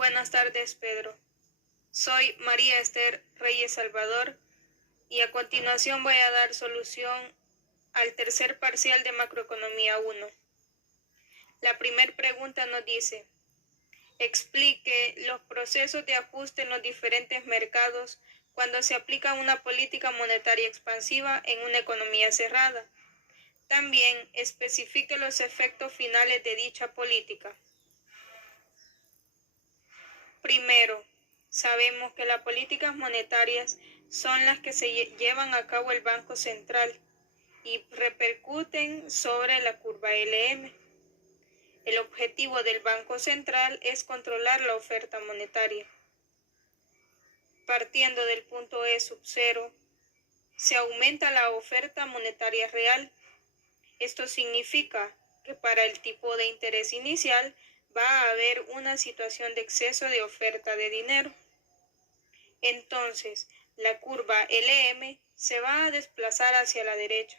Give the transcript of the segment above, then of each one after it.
Buenas tardes, Pedro. Soy María Esther Reyes Salvador y a continuación voy a dar solución al tercer parcial de Macroeconomía 1. La primera pregunta nos dice: explique los procesos de ajuste en los diferentes mercados cuando se aplica una política monetaria expansiva en una economía cerrada. También especifique los efectos finales de dicha política. Primero, sabemos que las políticas monetarias son las que se llevan a cabo el Banco Central y repercuten sobre la curva LM. El objetivo del Banco Central es controlar la oferta monetaria. Partiendo del punto E sub 0, se aumenta la oferta monetaria real. Esto significa que para el tipo de interés inicial va a haber una situación de exceso de oferta de dinero. Entonces, la curva LM se va a desplazar hacia la derecha.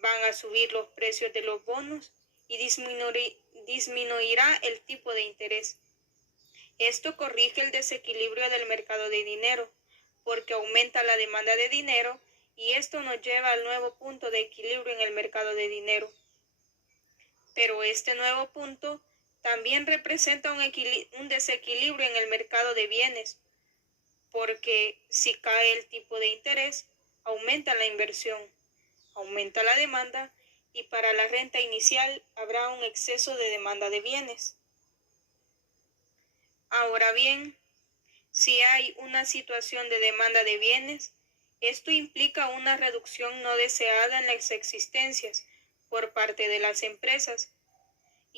Van a subir los precios de los bonos y disminuirá el tipo de interés. Esto corrige el desequilibrio del mercado de dinero, porque aumenta la demanda de dinero y esto nos lleva al nuevo punto de equilibrio en el mercado de dinero. Pero este nuevo punto también representa un desequilibrio en el mercado de bienes, porque si cae el tipo de interés, aumenta la inversión, aumenta la demanda y para la renta inicial habrá un exceso de demanda de bienes. Ahora bien, si hay una situación de demanda de bienes, esto implica una reducción no deseada en las existencias por parte de las empresas,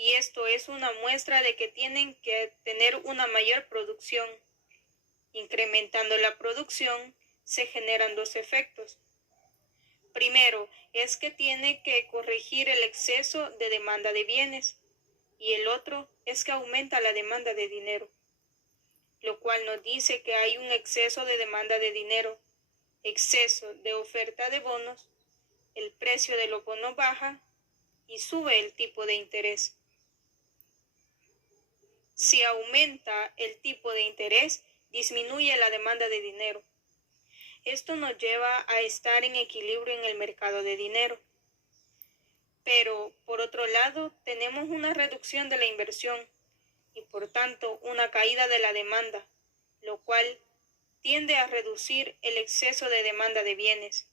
y esto es una muestra de que tienen que tener una mayor producción. Incrementando la producción, se generan dos efectos. Primero, es que tiene que corregir el exceso de demanda de bienes, y el otro es que aumenta la demanda de dinero, lo cual nos dice que hay un exceso de demanda de dinero, exceso de oferta de bonos, el precio de los bonos baja y sube el tipo de interés. Si aumenta el tipo de interés, disminuye la demanda de dinero. Esto nos lleva a estar en equilibrio en el mercado de dinero. Pero, por otro lado, tenemos una reducción de la inversión y, por tanto, una caída de la demanda, lo cual tiende a reducir el exceso de demanda de bienes.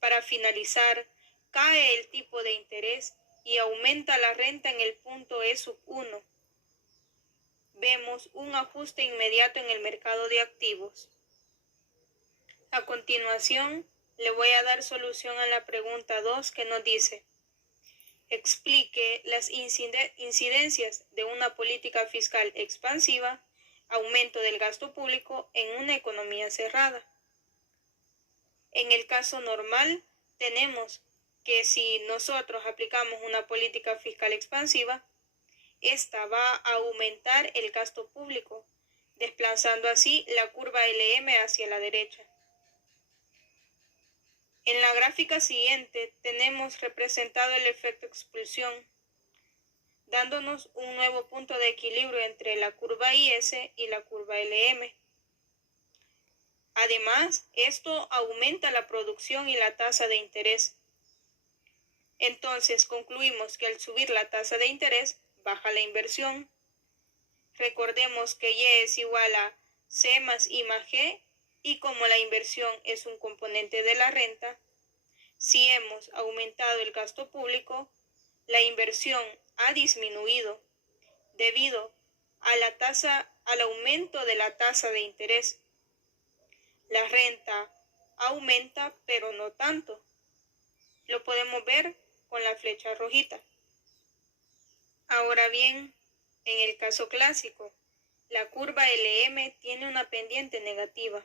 Para finalizar, cae el tipo de interés y aumenta la renta en el punto E sub 1. Vemos un ajuste inmediato en el mercado de activos. A continuación, le voy a dar solución a la pregunta 2 que nos dice: explique las incidencias de una política fiscal expansiva, aumento del gasto público en una economía cerrada. En el caso normal, tenemos que si nosotros aplicamos una política fiscal expansiva, esta va a aumentar el gasto público, desplazando así la curva LM hacia la derecha. En la gráfica siguiente tenemos representado el efecto expulsión, dándonos un nuevo punto de equilibrio entre la curva IS y la curva LM. Además, esto aumenta la producción y la tasa de interés. Entonces concluimos que al subir la tasa de interés, baja la inversión. Recordemos que Y es igual a C más I más G, y como la inversión es un componente de la renta, si hemos aumentado el gasto público, la inversión ha disminuido debido al aumento de la tasa de interés. La renta aumenta, pero no tanto. Lo podemos ver con la flecha rojita. Ahora bien, en el caso clásico, la curva LM tiene una pendiente negativa,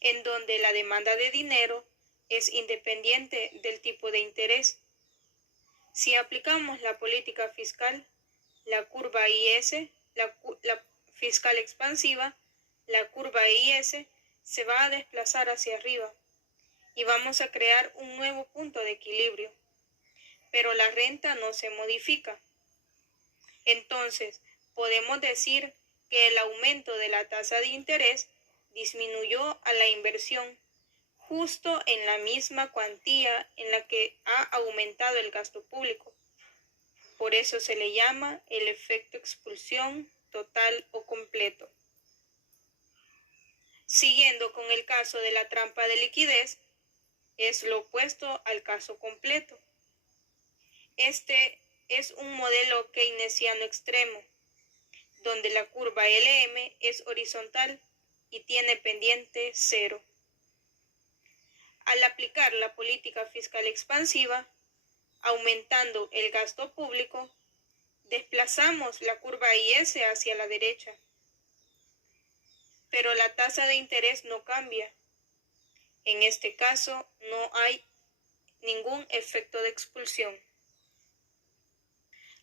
en donde la demanda de dinero es independiente del tipo de interés. Si aplicamos la política fiscal, la curva IS, la fiscal expansiva, la curva IS se va a desplazar hacia arriba y vamos a crear un nuevo punto de equilibrio, pero la renta no se modifica. Entonces, podemos decir que el aumento de la tasa de interés disminuyó a la inversión justo en la misma cuantía en la que ha aumentado el gasto público. Por eso se le llama el efecto expulsión total o completo. Siguiendo con el caso de la trampa de liquidez, es lo opuesto al caso completo. Este es un modelo keynesiano extremo, donde la curva LM es horizontal y tiene pendiente cero. Al aplicar la política fiscal expansiva, aumentando el gasto público, desplazamos la curva IS hacia la derecha. Pero la tasa de interés no cambia. En este caso, no hay ningún efecto de expulsión.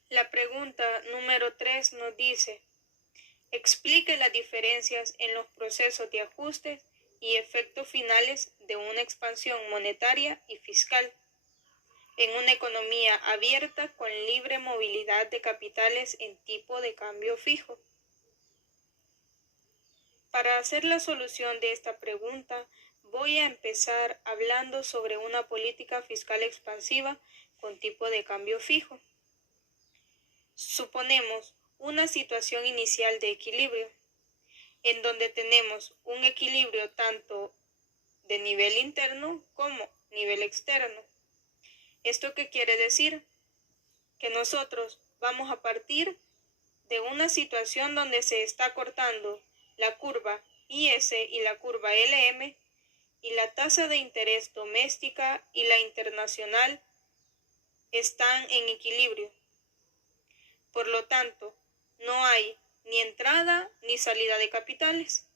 La pregunta número 3 nos dice: explique las diferencias en los procesos de ajustes y efectos finales de una expansión monetaria y fiscal en una economía abierta con libre movilidad de capitales en tipo de cambio fijo. Para hacer la solución de esta pregunta, voy a empezar hablando sobre una política fiscal expansiva con tipo de cambio fijo. Suponemos una situación inicial de equilibrio, en donde tenemos un equilibrio tanto de nivel interno como nivel externo. ¿Esto qué quiere decir? Que nosotros vamos a partir de una situación donde se está cortando la curva IS y la curva LM y la tasa de interés doméstica y la internacional están en equilibrio. Por lo tanto, no hay ni entrada ni salida de capitales.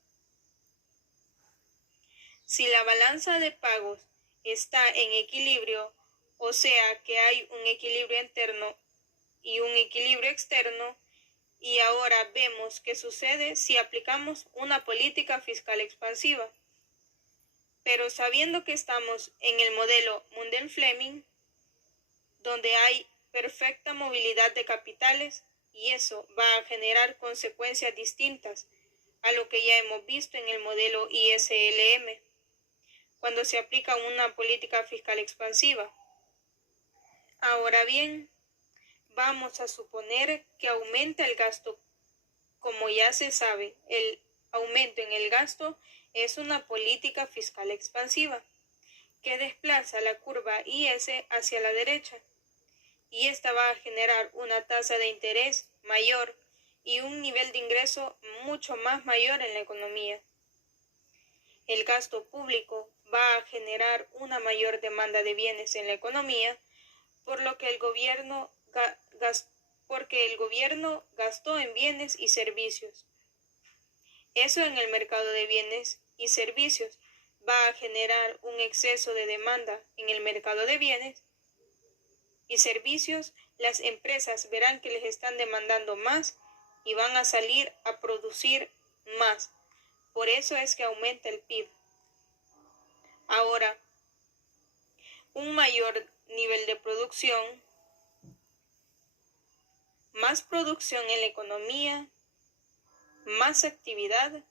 Si la balanza de pagos está en equilibrio, o sea que hay un equilibrio interno y un equilibrio externo, y ahora vemos qué sucede si aplicamos una política fiscal expansiva. Pero sabiendo que estamos en el modelo Mundell-Fleming, donde hay perfecta movilidad de capitales, y eso va a generar consecuencias distintas a lo que ya hemos visto en el modelo ISLM, cuando se aplica una política fiscal expansiva. Ahora bien, vamos a suponer que aumenta el gasto. Como ya se sabe, el aumento en el gasto es una política fiscal expansiva que desplaza la curva IS hacia la derecha, y esta va a generar una tasa de interés mayor y un nivel de ingreso mucho más mayor en la economía. El gasto público va a generar una mayor demanda de bienes en la economía, por lo que el gobierno gastó en bienes y servicios. Eso en el mercado de bienes y servicios va a generar un exceso de demanda en el mercado de bienes y servicios. Las empresas verán que les están demandando más y van a salir a producir más. Por eso es que aumenta el PIB. Ahora, un mayor nivel de producción, más producción en la economía, más actividad,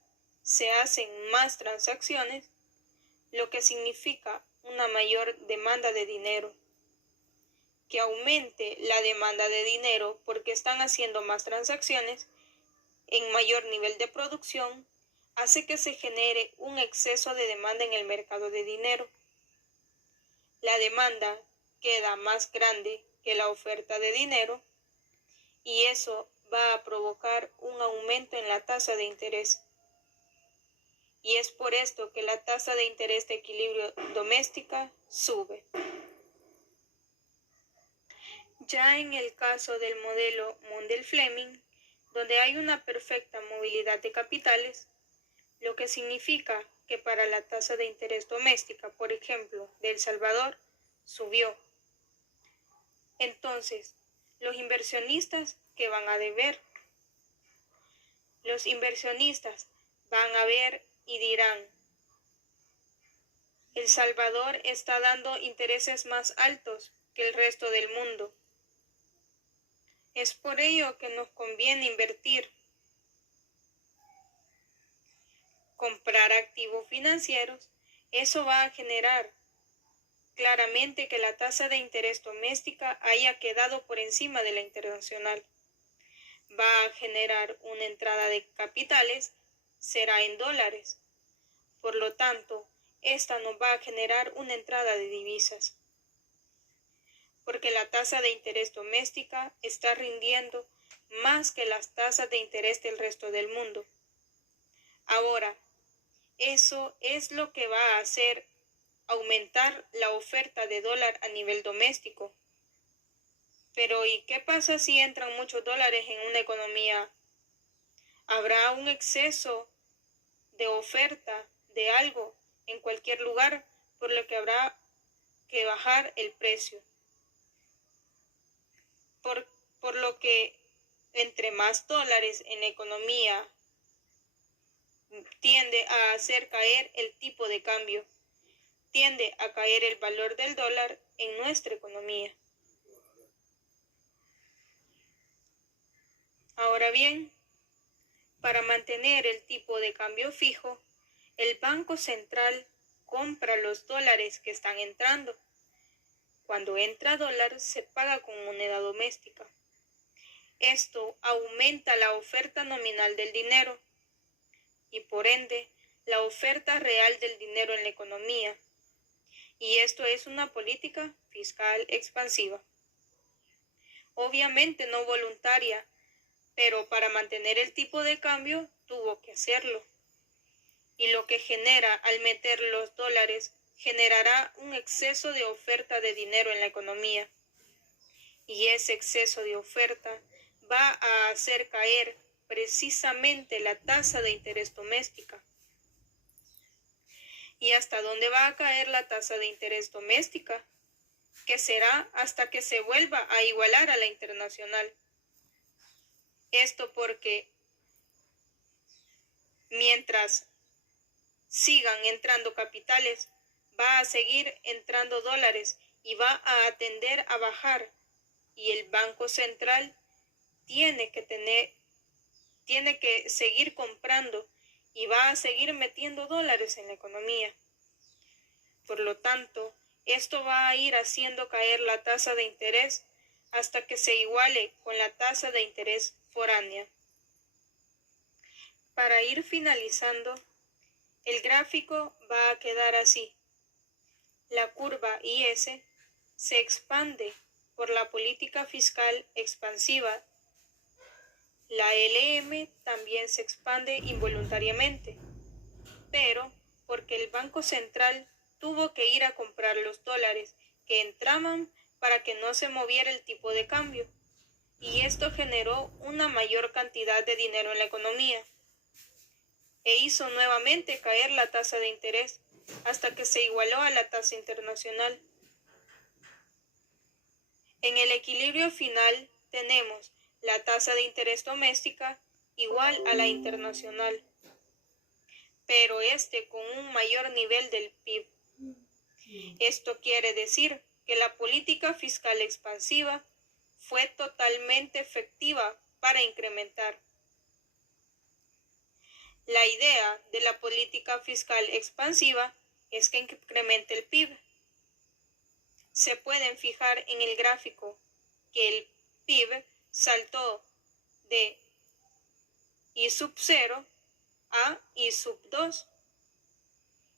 se hacen más transacciones, lo que significa una mayor demanda de dinero. Que aumente la demanda de dinero porque están haciendo más transacciones en mayor nivel de producción, hace que se genere un exceso de demanda en el mercado de dinero. La demanda queda más grande que la oferta de dinero y eso va a provocar un aumento en la tasa de interés. Y es por esto que la tasa de interés de equilibrio doméstica sube. Ya en el caso del modelo Mundell-Fleming, donde hay una perfecta movilidad de capitales, lo que significa que para la tasa de interés doméstica, por ejemplo, de El Salvador, subió. Entonces, los inversionistas, ¿qué van a deber? Los inversionistas van a ver y dirán: El Salvador está dando intereses más altos que el resto del mundo. Es por ello que nos conviene invertir, comprar activos financieros. Eso va a generar claramente que la tasa de interés doméstica haya quedado por encima de la internacional. Va a generar una entrada de capitales, será en dólares. Por lo tanto, esta nos va a generar una entrada de divisas, porque la tasa de interés doméstica está rindiendo más que las tasas de interés del resto del mundo. Ahora, eso es lo que va a hacer aumentar la oferta de dólar a nivel doméstico. Pero ¿y qué pasa si entran muchos dólares en una economía? ¿Habrá un exceso de oferta de algo en cualquier lugar, por lo que habrá que bajar el precio? Por lo que entre más dólares en la economía tiende a hacer caer el tipo de cambio, tiende a caer el valor del dólar en nuestra economía. Ahora bien, para mantener el tipo de cambio fijo, el Banco Central compra los dólares que están entrando. Cuando entra dólar, se paga con moneda doméstica. Esto aumenta la oferta nominal del dinero y por ende la oferta real del dinero en la economía. Y esto es una política fiscal expansiva. Obviamente no voluntaria, pero para mantener el tipo de cambio tuvo que hacerlo. Y lo que genera al meter los dólares generará un exceso de oferta de dinero en la economía. Y ese exceso de oferta va a hacer caer precisamente la tasa de interés doméstica. ¿Y hasta dónde va a caer la tasa de interés doméstica? Que será hasta que se vuelva a igualar a la internacional. Esto porque mientras sigan entrando capitales, va a seguir entrando dólares y va a tender a bajar, y el Banco Central tiene que seguir comprando y va a seguir metiendo dólares en la economía. Por lo tanto, esto va a ir haciendo caer la tasa de interés hasta que se iguale con la tasa de interés foránea. Para ir finalizando, el gráfico va a quedar así. La curva IS se expande por la política fiscal expansiva. La LM también se expande involuntariamente, pero porque el Banco Central tuvo que ir a comprar los dólares que entraban para que no se moviera el tipo de cambio, y esto generó una mayor cantidad de dinero en la economía e hizo nuevamente caer la tasa de interés hasta que se igualó a la tasa internacional. En el equilibrio final tenemos la tasa de interés doméstica igual a la internacional, pero con un mayor nivel del PIB. Esto quiere decir que la política fiscal expansiva fue totalmente efectiva para incrementar. La idea de la política fiscal expansiva es que incremente el PIB. Se pueden fijar en el gráfico que el PIB saltó de I sub 0 a I sub 2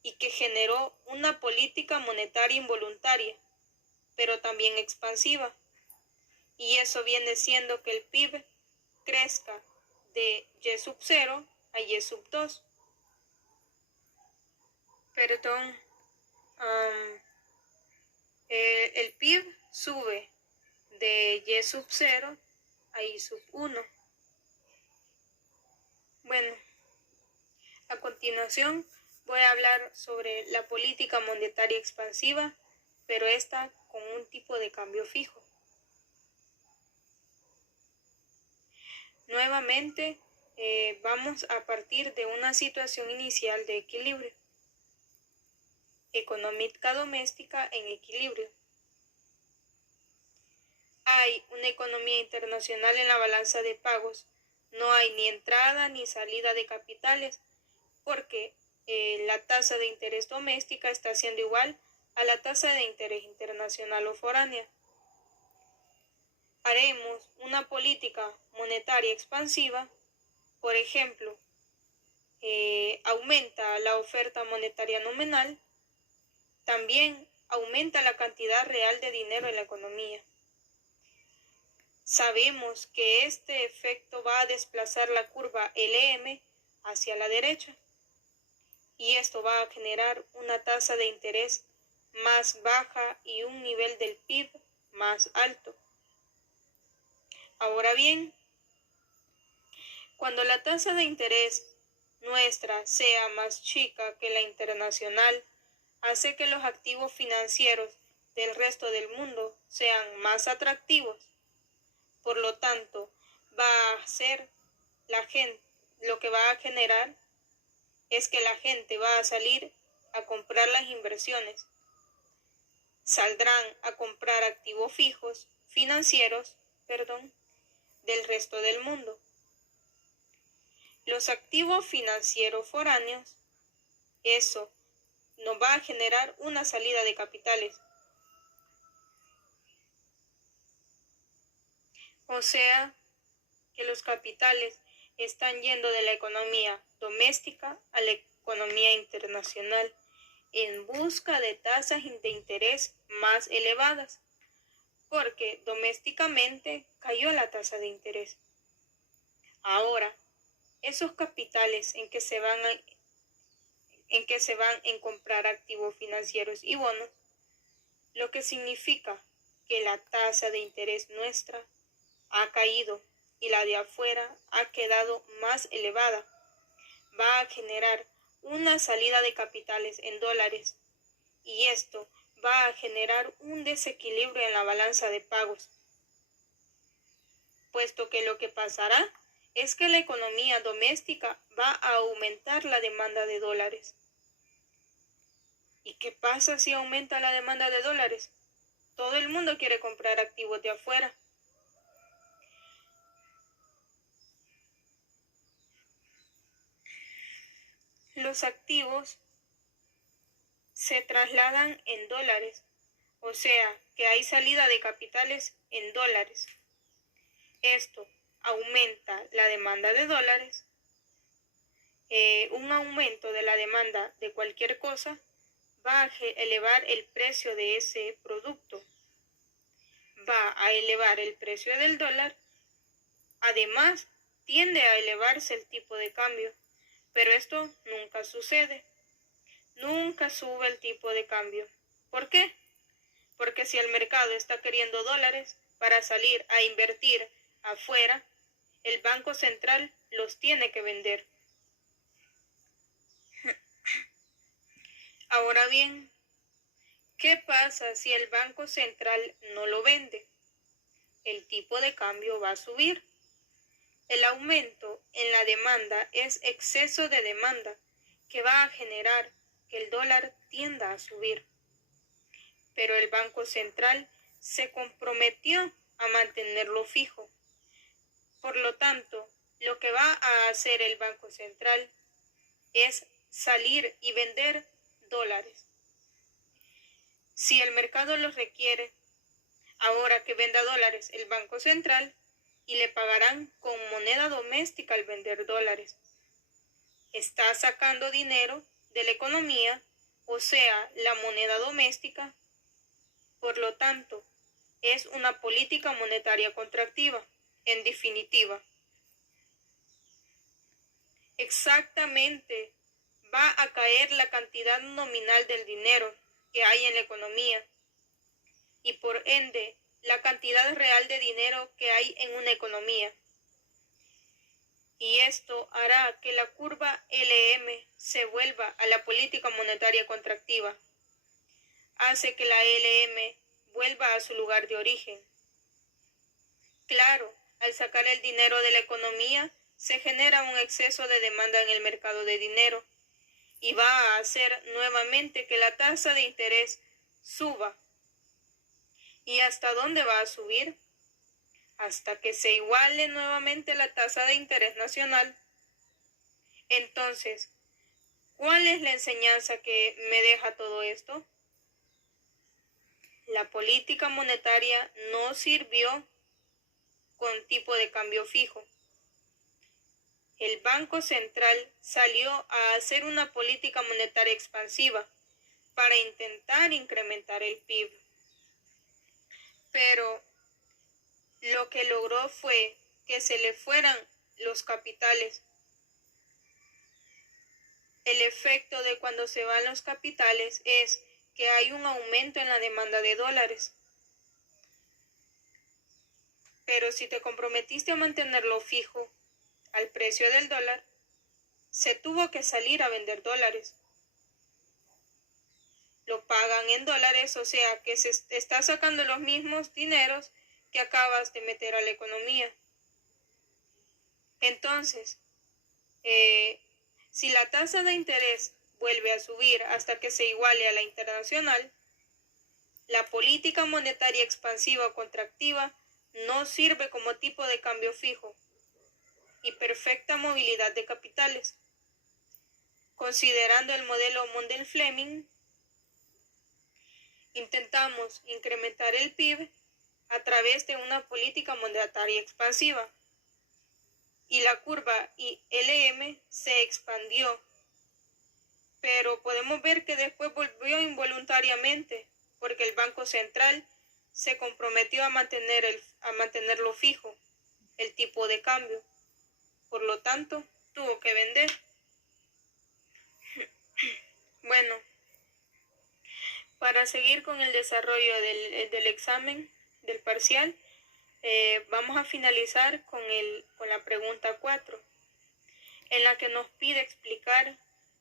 y que generó una política monetaria involuntaria, pero también expansiva. Y eso viene siendo que el PIB crezca de Y sub 0 a Y sub 2. Perdón, el PIB sube de Y sub 0 a I sub 1. Bueno, a continuación voy a hablar sobre la política monetaria expansiva, pero esta con un tipo de cambio fijo. Nuevamente, vamos a partir de una situación inicial de equilibrio. Económica doméstica en equilibrio. hay una economía internacional en la balanza de pagos. No hay ni entrada ni salida de capitales porque la tasa de interés doméstica está siendo igual a la tasa de interés internacional o foránea. Haremos una política monetaria expansiva, por ejemplo, aumenta la oferta monetaria nominal, también aumenta la cantidad real de dinero en la economía. Sabemos que este efecto va a desplazar la curva LM hacia la derecha y esto va a generar una tasa de interés más baja y un nivel del PIB más alto. Ahora bien, cuando la tasa de interés nuestra sea más chica que la internacional, hace que los activos financieros del resto del mundo sean más atractivos. Por lo tanto, va a ser la gente, lo que va a generar es que la gente va a salir a comprar las inversiones. Saldrán a comprar activos fijos, financieros, del resto del mundo. Los activos financieros foráneos, eso nos va a generar una salida de capitales. O sea, que los capitales están yendo de la economía doméstica a la economía internacional en busca de tasas de interés más elevadas, porque domésticamente cayó la tasa de interés. Ahora, esos capitales en que se van en comprar activos financieros y bonos, lo que significa que la tasa de interés nuestra ha caído y la de afuera ha quedado más elevada. Va a generar una salida de capitales en dólares y esto va a generar un desequilibrio en la balanza de pagos, puesto que lo que pasará es que la economía doméstica va a aumentar la demanda de dólares. ¿Y qué pasa si aumenta la demanda de dólares? Todo el mundo quiere comprar activos de afuera. Los activos se trasladan en dólares, o sea que hay salida de capitales en dólares. Esto aumenta la demanda de dólares. Un aumento de la demanda de cualquier cosa va a elevar el precio de ese producto. Va a elevar el precio del dólar. Además, tiende a elevarse el tipo de cambio. Pero esto nunca sucede. Nunca sube el tipo de cambio. ¿Por qué? Porque si el mercado está queriendo dólares para salir a invertir afuera, el Banco Central los tiene que vender. Ahora bien, ¿qué pasa si el Banco Central no lo vende? El tipo de cambio va a subir. El aumento en la demanda es exceso de demanda que va a generar que el dólar tienda a subir. Pero el Banco Central se comprometió a mantenerlo fijo. Por lo tanto, lo que va a hacer el Banco Central es salir y vender dólares. Si el mercado los requiere, ahora que venda dólares el Banco Central, y le pagarán con moneda doméstica al vender dólares. Está sacando dinero de la economía, o sea, la moneda doméstica. Por lo tanto, es una política monetaria contractiva, en definitiva. Exactamente, va a caer la cantidad nominal del dinero que hay en la economía y por ende la cantidad real de dinero que hay en una economía. Y esto hará que la curva LM se vuelva a la política monetaria contractiva. Hace que la LM vuelva a su lugar de origen. Claro, al sacar el dinero de la economía, se genera un exceso de demanda en el mercado de dinero y va a hacer nuevamente que la tasa de interés suba. ¿Y hasta dónde va a subir? hasta que se iguale nuevamente la tasa de interés nacional. Entonces, ¿cuál es la enseñanza que me deja todo esto? La política monetaria no sirvió con tipo de cambio fijo. El Banco Central salió a hacer una política monetaria expansiva para intentar incrementar el PIB. Pero lo que logró fue que se le fueran los capitales. El efecto de cuando se van los capitales es que hay un aumento en la demanda de dólares. Pero si te comprometiste a mantenerlo fijo al precio del dólar, se tuvo que salir a vender dólares. Lo pagan en dólares, o sea que se está sacando los mismos dineros que acabas de meter a la economía. Entonces, si la tasa de interés vuelve a subir hasta que se iguale a la internacional, la política monetaria expansiva o contractiva no sirve como tipo de cambio fijo y perfecta movilidad de capitales. Considerando el modelo Mundell-Fleming, intentamos incrementar el PIB a través de una política monetaria expansiva y la curva ILM se expandió, pero podemos ver que después volvió involuntariamente porque el Banco Central se comprometió a mantenerlo fijo, el tipo de cambio. Por lo tanto, tuvo que vender. Bueno, para seguir con el desarrollo del examen, del parcial, vamos a finalizar con la pregunta 4, en la que nos pide explicar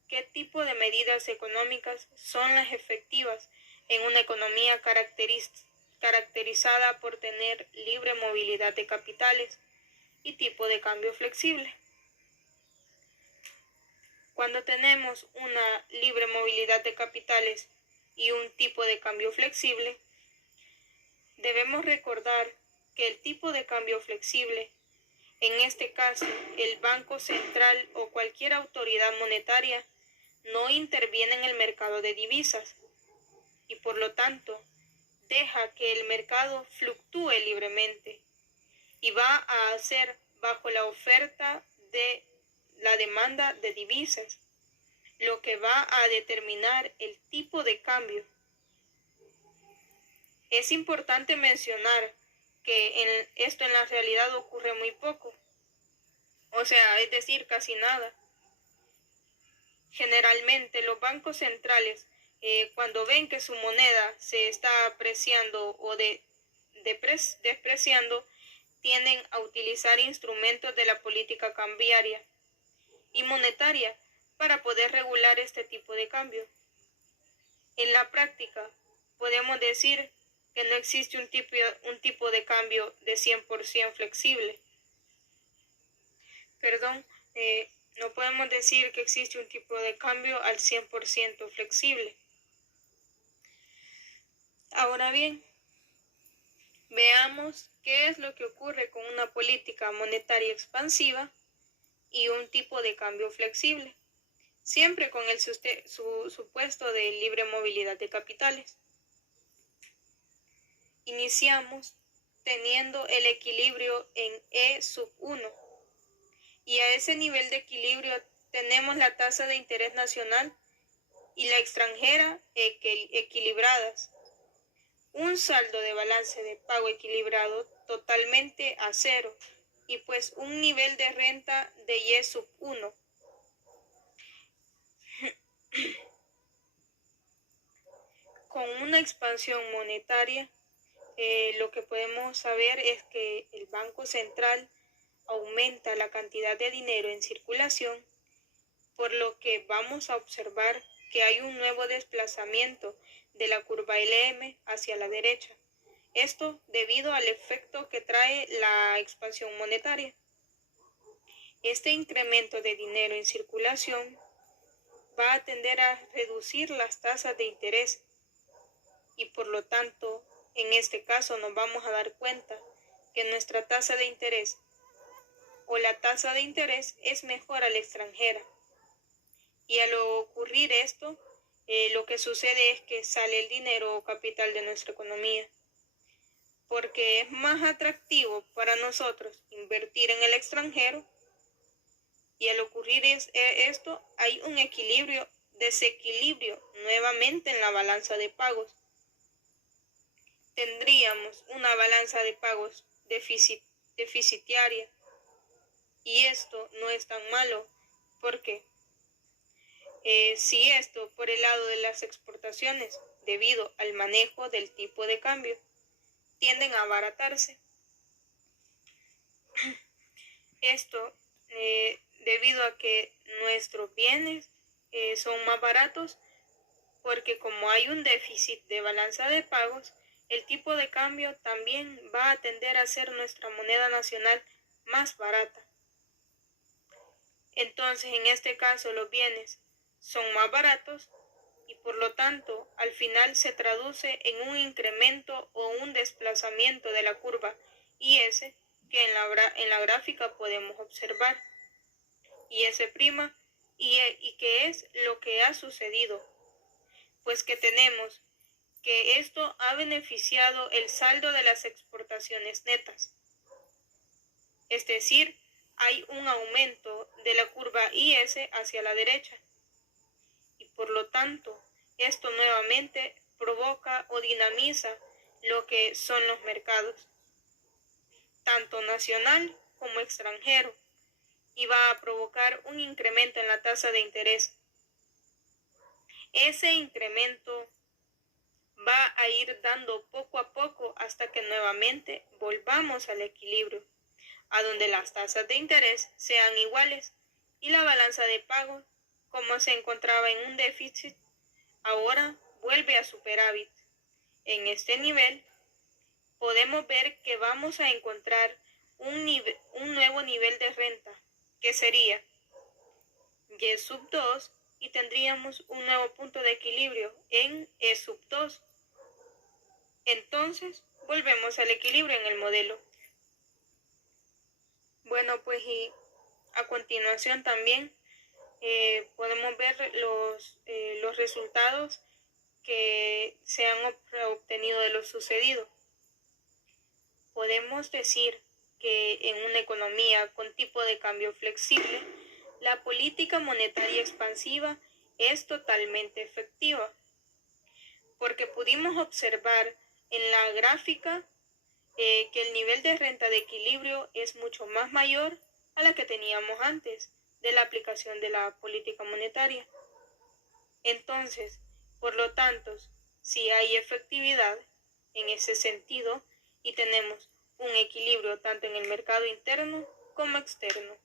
qué tipo de medidas económicas son las efectivas en una economía caracterizada por tener libre movilidad de capitales y tipo de cambio flexible. Cuando tenemos una libre movilidad de capitales y un tipo de cambio flexible, debemos recordar que el tipo de cambio flexible, en este caso el Banco Central o cualquier autoridad monetaria, no interviene en el mercado de divisas y por lo tanto deja que el mercado fluctúe libremente y va a hacer bajo la oferta de la demanda de divisas, lo que va a determinar el tipo de cambio. Es importante mencionar que esto en la realidad ocurre muy poco, o sea, es decir, casi nada. Generalmente los bancos centrales, cuando ven que su moneda se está apreciando o despreciando, tienden a utilizar instrumentos de la política cambiaria y monetaria para poder regular este tipo de cambio. En la práctica, podemos decir que no existe un tipo de cambio de 100% flexible. No podemos decir que existe un tipo de cambio al 100% flexible. Ahora bien, veamos qué es lo que ocurre con una política monetaria expansiva y un tipo de cambio flexible, siempre con el supuesto de libre movilidad de capitales. Iniciamos teniendo el equilibrio en E⁻₁, y a ese nivel de equilibrio tenemos la tasa de interés nacional y la extranjera equilibradas, un saldo de balance de pago equilibrado totalmente a cero y pues un nivel de renta de Y⁻₁. Con una expansión monetaria, lo que podemos saber es que el Banco Central aumenta la cantidad de dinero en circulación, por lo que vamos a observar que hay un nuevo desplazamiento de la curva LM hacia la derecha. Esto debido al efecto que trae la expansión monetaria. Este incremento de dinero en circulación va a tender a reducir las tasas de interés y por lo tanto, en este caso nos vamos a dar cuenta que nuestra tasa de interés o la tasa de interés es mejor a la extranjera. Y al ocurrir esto, lo que sucede es que sale el dinero o capital de nuestra economía, porque es más atractivo para nosotros invertir en el extranjero, y al ocurrir esto hay un desequilibrio nuevamente en la balanza de pagos. Tendríamos una balanza de pagos deficitaria, y esto no es tan malo, porque si esto por el lado de las exportaciones, debido al manejo del tipo de cambio, tienden a abaratarse. Esto debido a que nuestros bienes son más baratos, porque como hay un déficit de balanza de pagos, el tipo de cambio también va a tender a ser nuestra moneda nacional más barata. Entonces, en este caso, los bienes son más baratos y por lo tanto, al final se traduce en un incremento o un desplazamiento de la curva IS que en la gráfica podemos observar. IS' y qué es lo que ha sucedido. Pues que tenemos que esto ha beneficiado el saldo de las exportaciones netas. Es decir, hay un aumento de la curva IS hacia la derecha. Y por lo tanto, esto nuevamente provoca o dinamiza lo que son los mercados, tanto nacional como extranjero, y va a provocar un incremento en la tasa de interés. Ese incremento va a ir dando poco a poco hasta que nuevamente volvamos al equilibrio, a donde las tasas de interés sean iguales y la balanza de pagos, como se encontraba en un déficit, ahora vuelve a superávit. En este nivel podemos ver que vamos a encontrar un nuevo nivel de renta, que sería Y2, y tendríamos un nuevo punto de equilibrio en E2. Entonces, volvemos al equilibrio en el modelo. Bueno, pues y a continuación también podemos ver los resultados que se han obtenido de lo sucedido. Podemos decir que en una economía con tipo de cambio flexible, la política monetaria expansiva es totalmente efectiva, porque pudimos observar en la gráfica que el nivel de renta de equilibrio es mucho más mayor a la que teníamos antes de la aplicación de la política monetaria. Entonces, por lo tanto, si hay efectividad en ese sentido y tenemos un equilibrio tanto en el mercado interno como externo.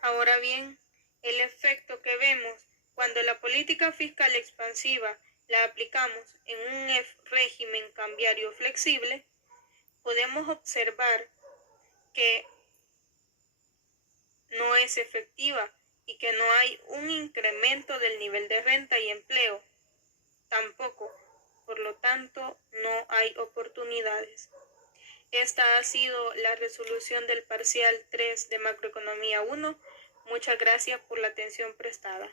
Ahora bien, el efecto que vemos cuando la política fiscal expansiva la aplicamos en un régimen cambiario flexible, podemos observar que no es efectiva y que no hay un incremento del nivel de renta y empleo. Tampoco, por lo tanto, no hay oportunidades. Esta ha sido la resolución del parcial 3 de Macroeconomía 1. Muchas gracias por la atención prestada.